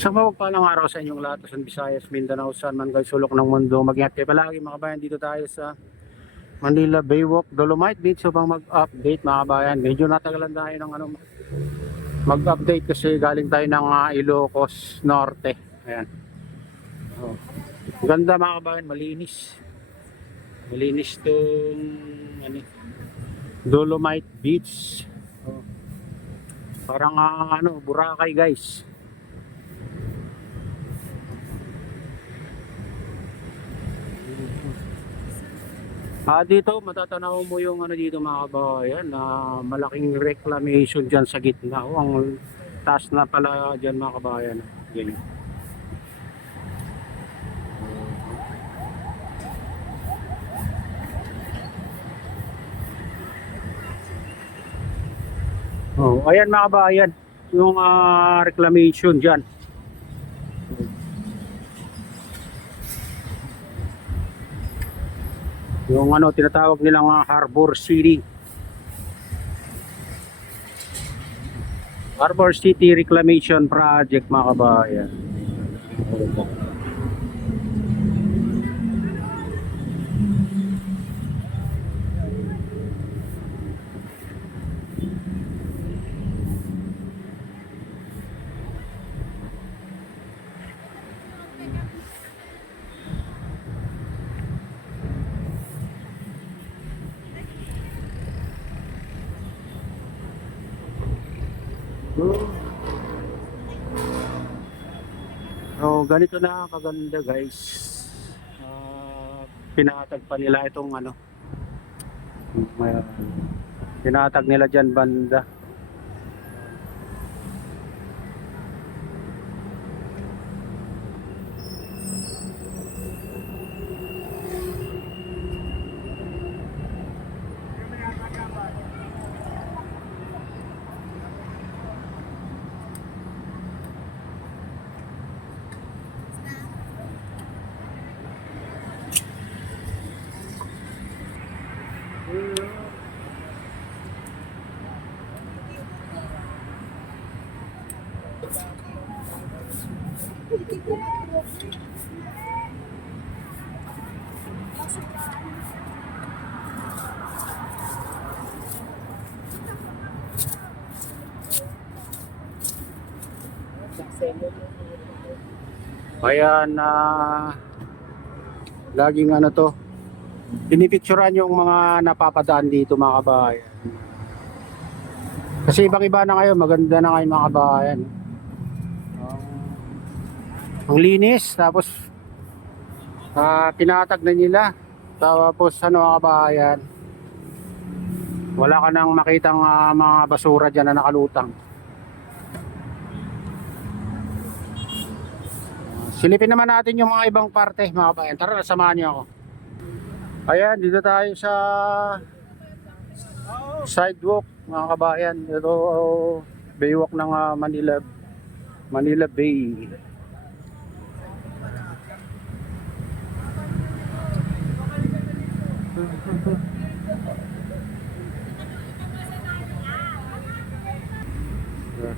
Sa mapagpalang araw sa inyong lahat, sa Visayas, Mindanao, saan man kayo sulok ng mundo. Mag-ingat kayo palagi mga kabayan. Dito tayo sa Manila Baywalk, Dolomite Beach upang mag-update mga kabayan. Medyo natagalan tayo ng mag-update kasi galing tayo ng Ilocos Norte. Ayan. Oh. Ganda mga kabayan, malinis. Malinis tong Dolomite Beach. Oh. Parang Boracay guys. Dito matatanaw mo yung dito mga kabayan na malaking reclamation dyan sa gitna. Ang taas na pala dyan mga kabayan. Ganyan. Oh, ayan mga kabayan, yung reclamation dyan. Yung tinatawag nilang Harbor City. Harbor City Reclamation Project mga kabayan. So, ganito na kaganda guys. Pinatag pa nila itong pinatag nila dyan banda. Ayan laging to pinipicturan yung mga napapadaan dito mga kabayan. Kasi ibang iba na ngayon, maganda na ngayon mga kabayan. Ang linis, tapos pinatag na nila. Tapos mga kabayan, wala ka nang makitang mga basura dyan na nakalutang. Silipin naman natin yung mga ibang parte mga kabayan. Tara, samahan niyo ako. Ayan, dito tayo sa sidewalk mga kabayan. Ito baywalk ng Manila Bay.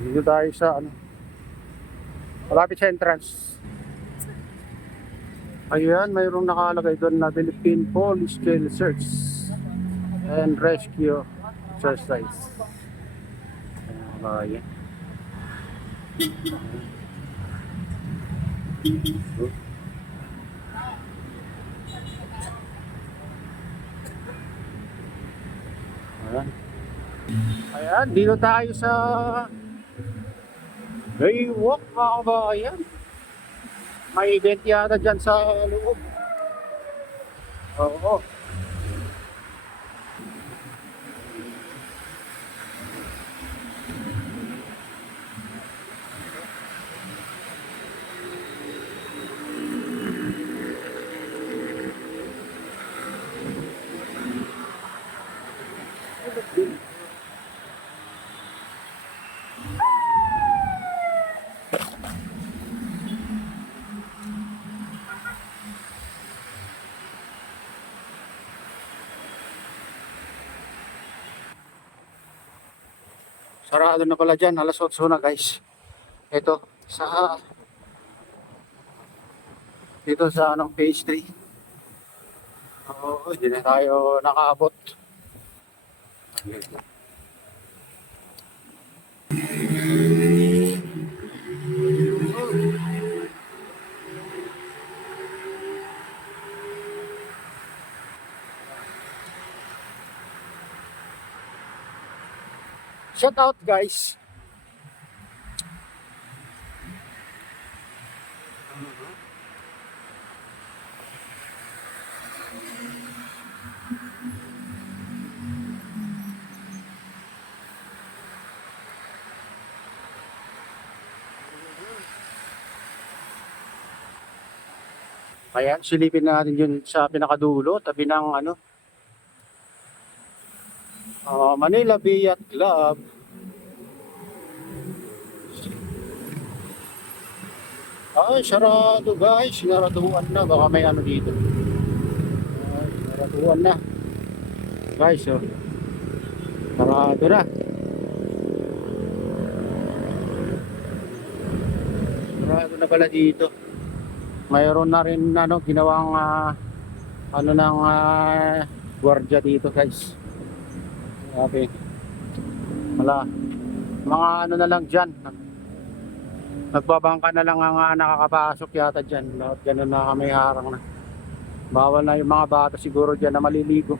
Dito tayo sa malapit sa entrance. Ayan, mayroong nakalagay doon na Philippine Police Jail Search and Rescue Exercise. Ayan. Ayan, dito tayo sa Baywalk mga kabayan. May event yata dyan sa loob. Oo. Sarado na pala dyan, alas 8 na guys. Ito, sa dito sa anong phase 3. Oo, hindi na tayo nakaabot. Shout out guys. Kaya silipin natin yun sa pinakadulo, tabi ng ano, Manila Bay Yacht Club. Ay, sarado guys, sinaraduan na, baka may ano dito. Ay, sinaraduan na. Guys, oh, sarado na. Sarado na pala dito. Mayroon na rin ano, ginawang ano ng gwardiya dito guys. Sabi, wala, mga ano na lang dyan, nagbabangka na lang ang nakakapasok yata dyan. Ganun na kami harang na. Bawal na yung mga bata siguro dyan na maliligo.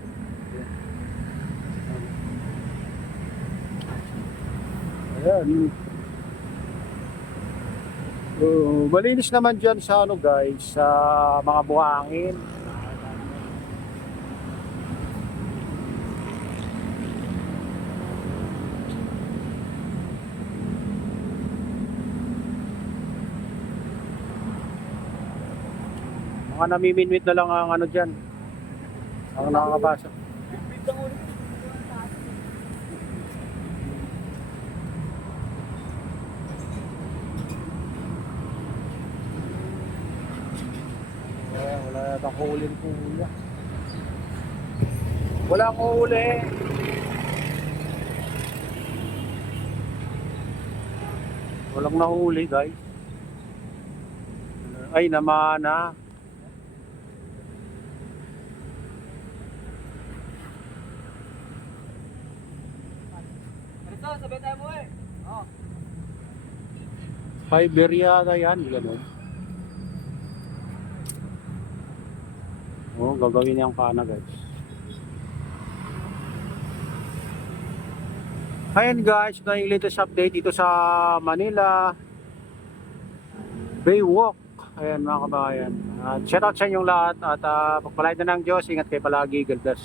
Ayan. Malinis naman dyan sa ano guys, sa mga buhangin. Mga namiminwit na lang ang ano dyan, ang nakakapasok. Wala yatang hulin kuya. Wala akong huli. Walang nahuli guys. Ay namana. Ito, sabay tayo mo eh. Oh. Fiber yata yan, gano'n. Oh, gagawin niyang pana guys. Ayan guys, ito yung latest update dito sa Manila Bay Walk. Ayan mga kabayan. Shout out sa inyong lahat at pagpalain na ng Diyos. Ingat kayo palagi. God bless.